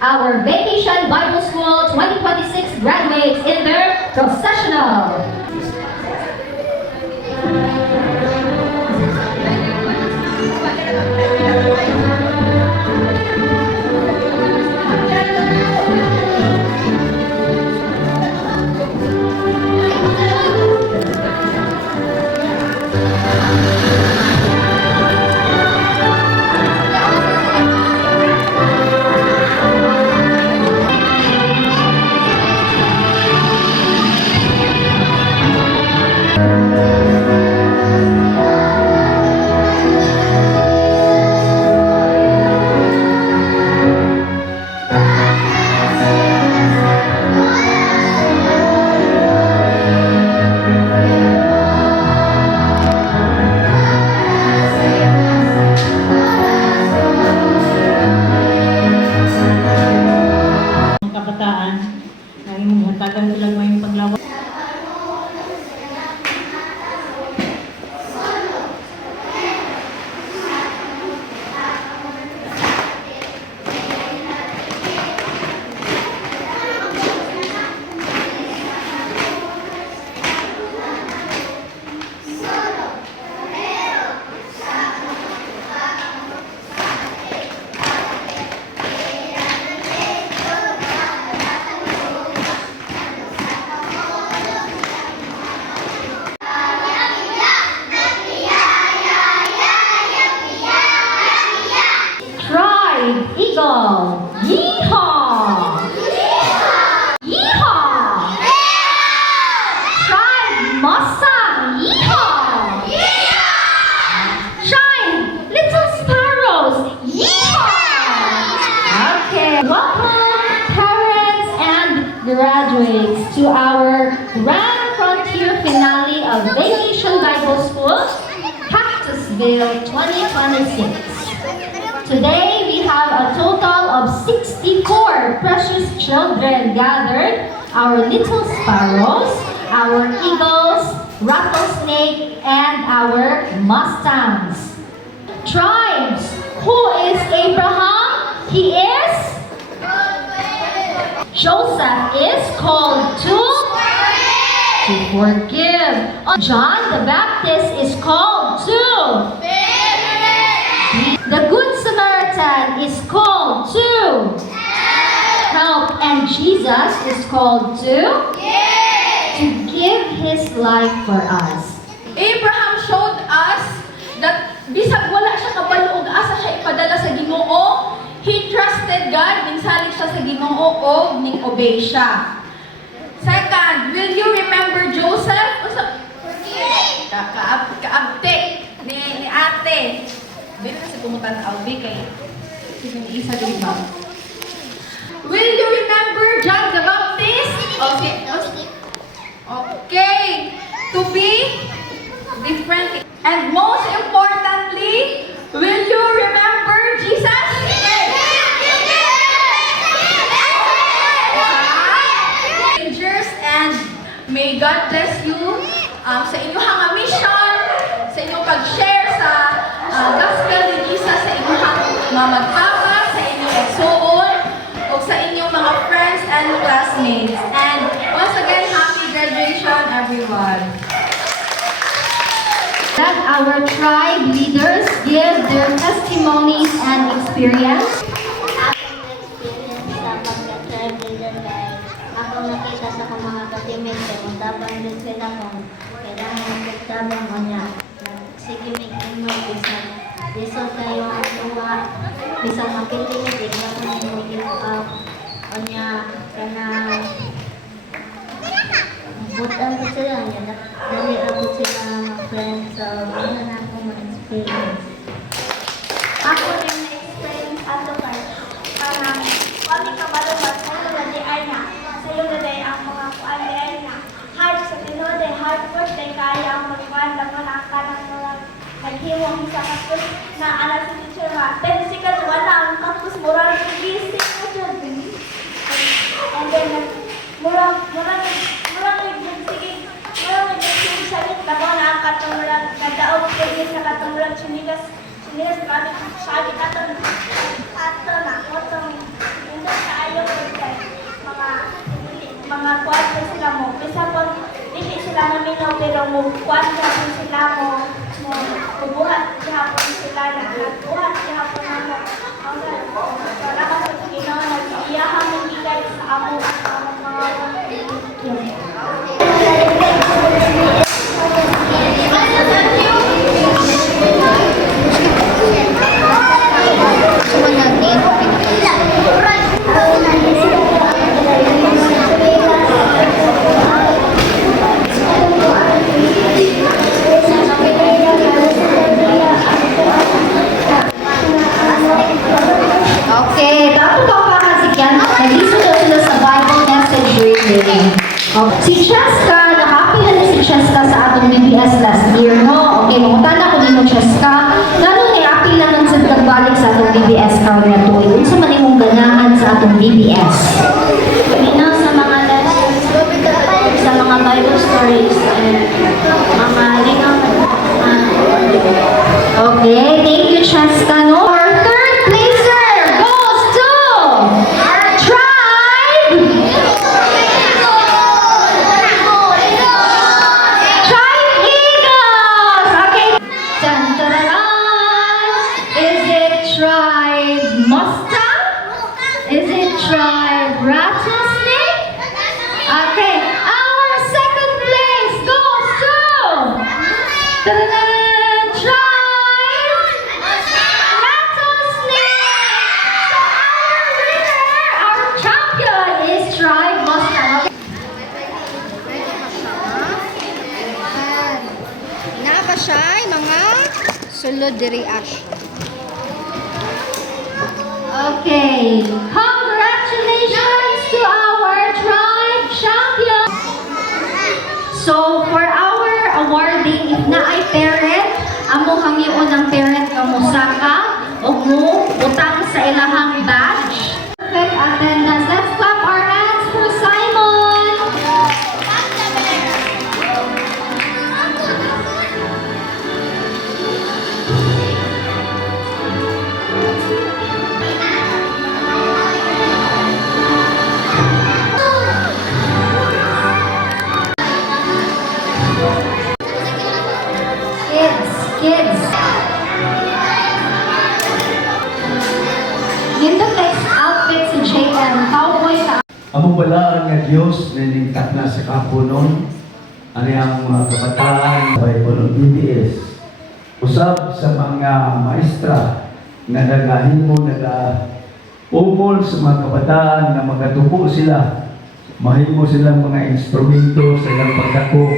our Vacation Bible School 2026 graduates in their processional. Kabataan, naging maghatagan sila mo yung paglawak. Eagle. Yeehaw! Yeehaw! Tribe Mustang. Yeehaw! Tribe Little Sparrows. Yeehaw! Okay, welcome parents and graduates to our Grand Frontier finale of Vacation Bible School, Cactusville 2026. Today, we have a total of 64 precious children gathered, our little sparrows, our eagles, rattlesnake, and our mustangs. Tribes, who is Abraham? He is? Joseph is called to forgive. John the Baptist is called to the Good Samaritan is called to help, and Jesus is called to give his life for us. Abraham showed us that bisag wala siya kabalo og asa siya ipadala sa Ginoo, he trusted God, ningsalig siya sa Ginoo og ning obey siya. Second, will you remember Joseph? Kaabte ni ate. Dili na si kumutan Albi kay yung isa din ba? Will you remember John the Baptist? Okay. To be different. And most importantly, will you remember Jesus? Rangers, and may God bless you sa inyong mga mission, sa inyong pag-share sa gospel ni Jesus sa inyong mga magpapa, sa inyong igsuon, o sa inyong mga friends and classmates. And once again, happy graduation, everyone. Let our tribe leaders give their testimonies and experience. Ako nakita sa kong mga katimig kung tabang din sila kung kailangan magtabang mo niya. Sige, may kimay, bisag kayo ang tuwa, bisag makikinig, tignan ko na mo give up. O niya, kanang butan ko sila niya, dali ako sila mga friends, so ano na ako ma-experience. Ako rin na-experience ato kay parang wali ka balubat sa iyo na di ay na. Sa iyo na day ang mga kuan di ay na. Hard sa tinode, hard work day kaya ang magkuan na ka ng mga naghiwang sa kapos na alas sa teacher nga. Pero sikat wala ang kapos moral gising mo dyan. And then murang nagsige sakit na ko na ang katungurang nadaog kayo sa katungurang sinigas kami sabi ato na kotong kaayo mga kwarto sila mo. Bisa po, hindi sila naminaw pero mo kwarto sila mo. Bubuhat gihapon sila nagbuhat gihapon mo. Para ka sa Ginoo nag-iyahang migay sa amo mga Okay, bago pa pakasikan, nagisulat sila sa Bible message reading. Okay. Si Cheska, nakapila na si Cheska sa atong BBS last year, no? Okay, mangutana ko din ng Cheska. Ganun ni apila nang sa pagbalik sa atong BBS karon nga tuig. Unsa man imong ganahan sa atong BBS? Minaw sa mga lessons, sa mga Bible stories, mga lingaw Okay, thank you, Cheska, no? Our third placer goes to Tribe Eagles! Okay. Dun, dun, dun, dun. Is it Tribe Mustang? Is it Tribe Rattlesnake? Okay, our second place goes to Tribe Rattlesnake. So our winner, our champion is Tribe Mustang. Na pa siya mga sulod diri ash. Okay, congratulations to our tribe champion. So for our awarding, if na ay parent, amo hangyoon ang parent nga musaka o mo utang sa ilahang badge. Perfect attendance. Let's clap our hands for Simon. Kids. Yun the next outfit si JM. Cowboy ka. Amo bala nga Dios nilingkat na sa kapunon ani ang mga kabataan sa Bible BBS. Usab sa mga maestra nga nagahimo umol sa mga kabataan na magatupo sila. Mahimo silang mga instrumento sa ilang pagdako